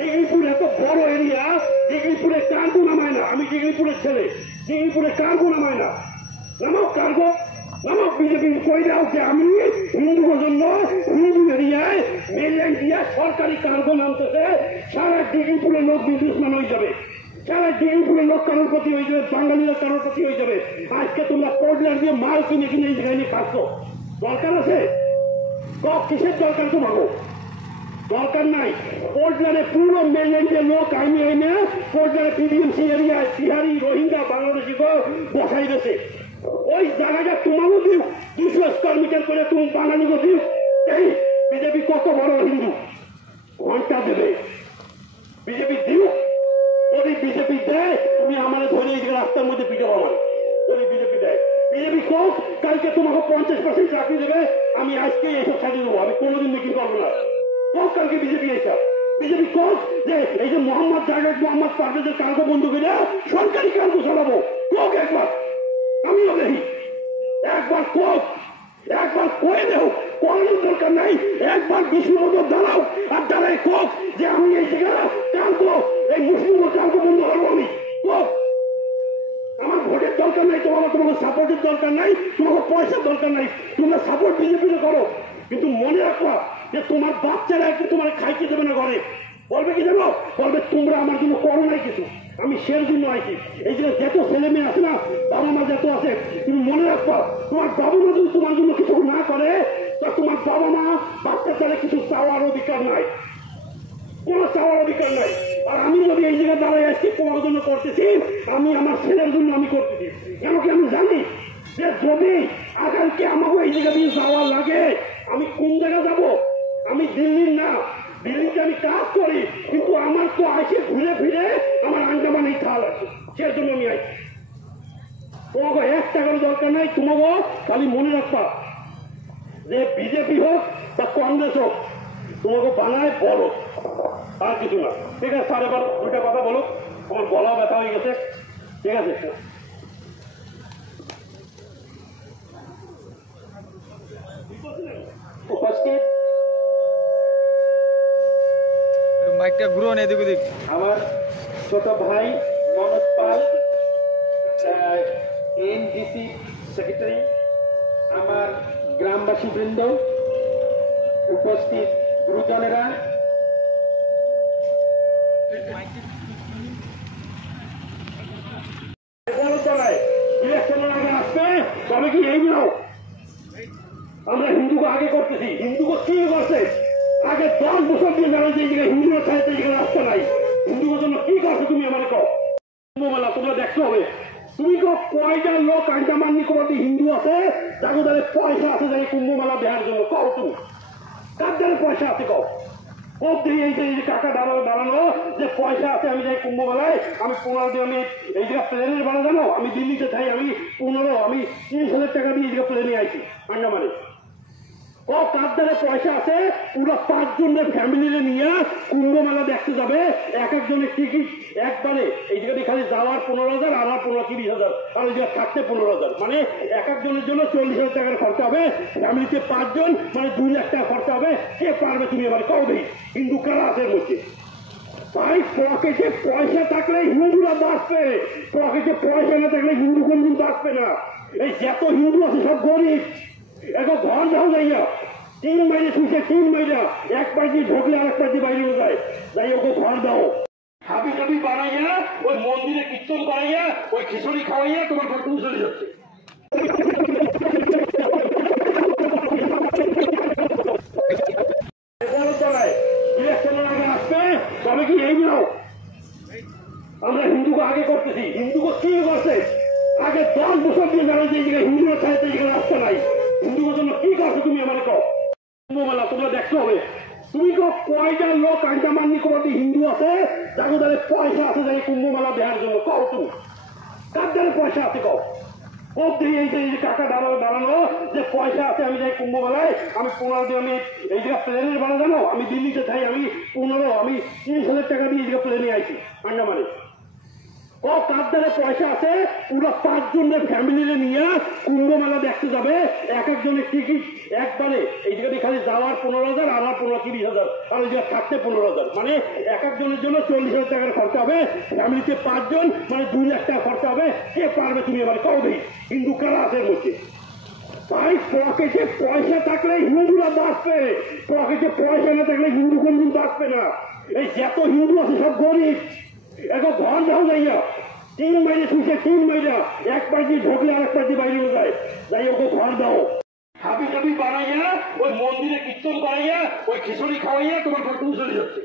ডিগ্রিপুর এত বড় area, ডিগ্রিপুরে cargo নামায় না। আমি ডিগ্রিপুরের ছেলে, ডিগ্রিপুরে কার্গো নামায় না। নামাও কার্গো, নামাও। বিজেপি কই দাও যে আমি হিন্দুদের জন্য হিন্দু এরিয়ায় মেরিয়ান দিয়া সরকারি কার্গো নামতেছে, সারা ডিগ্রিপুরের লোক বিজনেসম্যান হয়ে যাবে, সারা ডিগ্রিপুরের লোক কারোর প্রতি হয়ে যাবে, বাঙালিরা কারোর প্রতি হয়ে যাবে। আজকে তোমরা কোর্টলার দিয়ে মাল কিনে কিনে এই জায়গায় নিয়ে খাচ্ছ, দরকার আছে? কিসের দরকার তোমাকে? দরকার নাই। কোর্টলারে পুরো মেরিয়ান্টের লোক আইনে আইনে কোর্টলারে পিডিএমসি এরিয়ায় বিহারি, রোহিঙ্গা, বাংলাদেশি বসাই গেছে। ওই জায়গাটা তোমারও দিও, 200 স্কোয়ার মিটার করে তুমি বাঙালিকে দিও। এই বিজেপি কত বড় হিন্দু, ঘন্টা দেবে বিজেপি দিও। যদি বিজেপি দেয় তুমি আমার ধরে এই রাস্তার মধ্যে পিটাবো আমার। যদি বিজেপি দেয়, বিজেপি কোক কালকে তোমাকে 50% চাকরি দেবে, আমি আজকে এইসব ছাড়িয়ে দেবো, আমি কোনোদিন মিটিং করবো না। কোক কালকে বিজেপি এইসব, বিজেপি কোক যে এই যে মোহাম্মদ জাভেদ, মোহাম্মদ পারভেজের কার্গো বন্ধ করে সরকারি কার্গো চালাবো। কোক একবার, আমিও দেখি একবার কোক, একবার করে দেও। করানোর দরকার নাই, একবার বিষ্ণুপদ দাঁড়াও আর দাঁড়ায় কোক যে আমি এই জায়গা কার্গো, এই মুসলিম কার্গো বন্ধ করবো আমি। কোক, আমার ভোটের দরকার নাই, তোমার সাপোর্টের দরকার নাই, তোমার পয়সার দরকার নাই, তোমরা সাপোর্ট বিজেপিতে করো। কিন্তু মনে রাখবা যে তোমার বাচ্চারা একটু তোমার খাইতে দেবে না ঘরে। বলবে কি জানো? বলবে তোমরা আমার জন্য করো নাই কিছু, আমি সের জন্য আইছি। এই যে যত ছেলে মেয়ে আছে না, বাবা মা যত আছে, তুমি মনে রাখবা তোমার বাবা মা যদি তোমার জন্য কিছু না করে, তা তোমার বাবা মা বাচ্চাদের কিছু চাওয়ার অধিকার নাই, কোন চাওয়ার অধিকার নাই। আর আমি যদি এই জায়গায় দাঁড়াই আসছি তোমার জন্য করতেছি, আমি আমার ছেলের জন্য আমি করতেছি। কেন কি আমি জানি যে যদি আগামীকে আমাকে এই জায়গা দিয়ে যাওয়া লাগে, আমি কোন জায়গায় যাব? আমি দিল্লির না, দিল্লিতে আমি কাজ করি, কিন্তু আমার তো আসে ঘুরে ফিরে আমার আন্দামানে খাল আছে, সেই জন্য আমি আইছি। তোমাকে 1 টাকার দরকার নাই। তোমাকে খালি মনে রাখবা যে বিজেপি হোক বা কংগ্রেস হোক, তোমাকে বানায় বড়, আর কিছু না। ঠিক আছে স্যার, এবার 2টা কথা বলো, তোমার গলা ব্যথা হয়ে গেছে। ঠিক আছে, উপস্থিত মাইকটা ঘুরো না এদিক ওদিক। আমার ছোট ভাই মনোজ পাল, এনডিসি সেক্রেটারি, আমার গ্রামবাসী বৃন্দ, উপস্থিত গুরুজনেরা, ইলেকশনের আগে আসবে তবে কি এই নাও আমরা হিন্দুকে আগে করতেছি। হিন্দুকে কি করছে? আগে 10 বছর দিয়ে জানো যে হিন্দুরা চাইতে রাস্তা নাই, হিন্দুদের জন্য কি করছে তুমি আমার কও? কুম্ভমেলা তোমরা দেখতে হবে। তুমি কয়টা লোক আন্দামান নিকোবরে হিন্দু আছে যাদের দ্বারা পয়সা আছে যে কুম্ভমেলা দেওয়ার জন্য? কও তুমি কার দ্বারা পয়সা আছে? কও কোপ দিয়ে এই যে কাকা দাঁড়ানো যে পয়সা আছে, আমি যাই কুম্ভমেলায়, আমি 15 দিন আমি এই জায়গা প্লেনের ভাড়া জানো, আমি দিল্লিতে যাই, আমি 15 আমি 30,000 টাকা দিয়ে এই জায়গা প্লেনে আইছি আন্দামানে। কার দ্বারা পয়সা আছে? পুরো 5 জনের ফ্যামিলি নিয়ে কুম্ভমেলা দেখতে যাবে, এক একজনের টিকিট একবারে এই জায়গাতে খালি যাওয়ার 15,000, আর 30,000, আর ওই জায়গা থাকতে 15,000, মানে এক একজনের জন্য 40,000 টাকার খরচা হবে। ফ্যামিলিতে 5 জন, মানে 2 লাখ টাকা খরচা হবে। কে পারবে তুমি এবার কও দেখি? হিন্দু কারা আছে এর মধ্যে? ভাই পকেটে পয়সা থাকলে হিন্দুরা বাঁচবে, পকেটে পয়সা না থাকলে হিন্দু কোনদিন বাঁচবে না। এই যত হিন্দু আছে সব গরিব। এখন ঘর যাও যাইয়া 3 মাইলে শুনছে, 3 মাইলা একবার দিয়ে ঢুকলে আর একবার দিয়ে বাইরে যায়, যাই ওকে ঘর দাও। হাবি টাবি বানাইয়া ওই মন্দিরে কীর্তন করাইয়া ওই খিচুড়ি খাওয়াইয়া তোমার ঘর তুমি চলে যাচ্ছে। ইলেকশনের আগে আসবে তবে কি এই নাও আমরা হিন্দুকে আগে করতেছি। হিন্দুকে কি করছে? আগে 10 বছর দিয়ে জানো যে হিন্দুরা চাইতে রাস্তা নাই, হিন্দুদের জন্য কি করছো তুমি আমার কও? কুম্ভমেলা তোমরা দেখতে হবে। তুমি কয়টা লোক আন্দামান নিকোবরে হিন্দু আছে যাদের দ্বারা পয়সা আছে যে কুম্ভমেলা দেওয়ার জন্য? কও তুমি কার দ্বারা পয়সা আছে? কও কোপ দিয়ে এই যে কাকা দাঁড়ানো যে পয়সা আছে, আমি যাই কুম্ভমেলায়, আমি 15 দিন আমি এই জায়গা প্লেনের ভাড়া জানো, আমি দিল্লিতে যাই, আমি 15 আমি 30,000 টাকা দিয়ে এই জায়গা প্লেনে আইছি আন্দামানে। ও কার পয়সা আছে পুরো 5 জনের ফ্যামিলি নিয়ে কুম্ভ মেলা দেখতে যাবে, এক একজনের টিকিট একবারে এই জায়গায় খালি যাওয়ার 15,000 আর 15-30,000 আর ওই জায়গায় থাকতে 15,000, মানে এক একজনের জন্য 40,000 টাকার খরচা হবে। ফ্যামিলিতে 5 জন মানে 2 লাখ টাকা খরচা হবে। কে পারবে তুমি এবার কও দেখি? হিন্দু কারা আছে এর মধ্যে? ভাই পকেটে পয়সা থাকলে হিন্দুরা বাঁচবে, পকেটে পয়সা না থাকলে হিন্দু কোনদিন বাঁচবে না। এই যত হিন্দু আছে সব গরিব। এখন ঘর যাও যাইয়া 3 মাইলে শুনছে 3 মাইলা, এক পার্টি ঢোকলে আরেক পার্টি বাইরে যায়, যাই ওকে ঘর দাও। হাবি টাবি বানাইয়া ওই মন্দিরে কীর্তন বানাইয়া ওই খিচুড়ি খাওয়াইয়া তোমার ঘর চলে যাচ্ছে।